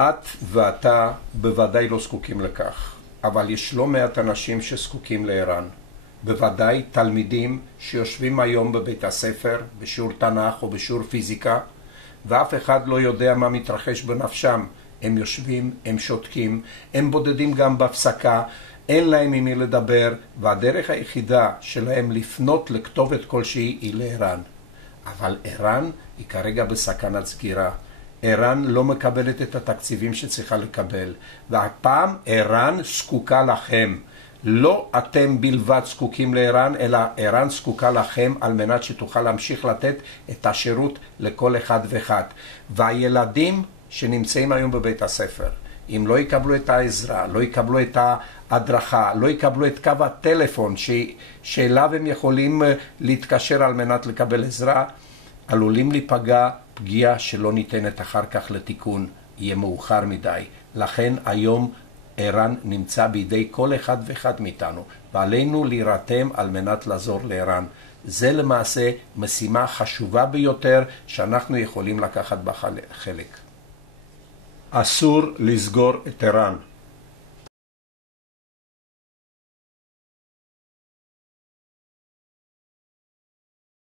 את ואתה בוודאי לא זקוקים לכך, אבל יש לא מעט אנשים שזקוקים לער"ן. בוודאי תלמידים שיושבים היום בבית הספר, בשיעור תנ"ך או בשיעור פיזיקה, ואף אחד לא יודע מה מתרחש בנפשם. הם יושבים, הם שותקים, הם בודדים גם בהפסקה, אין להם עם מי לדבר, והדרך היחידה שלהם לפנות לכתובת כלשהי היא לער"ן. אבל ער"ן היא כרגע בסכנת סגירה. ער"ן לא מקבלת את התקציבים שצריכה לקבל, והפעם ער"ן זקוקה לכם. לא אתם בלבד זקוקים לער"ן, אלא ער"ן זקוקה לכם על מנת שתוכל להמשיך לתת את השירות לכל אחד ואחד. והילדים שנמצאים היום בבית הספר, אם לא יקבלו את העזרה, לא יקבלו את ההדרכה, לא יקבלו את קו הטלפון שאליו הם יכולים להתקשר על מנת לקבל עזרה, עלולים להיפגע פגיעה שלא ניתנת אחר כך לתיקון, יהיה מאוחר מדי. לכן היום ער"ן נמצא בידי כל אחד ואחד מאיתנו, ועלינו להירתם על מנת לעזור לער"ן. זה למעשה משימה חשובה ביותר שאנחנו יכולים לקחת בה חלק. אסור לסגור את ער"ן.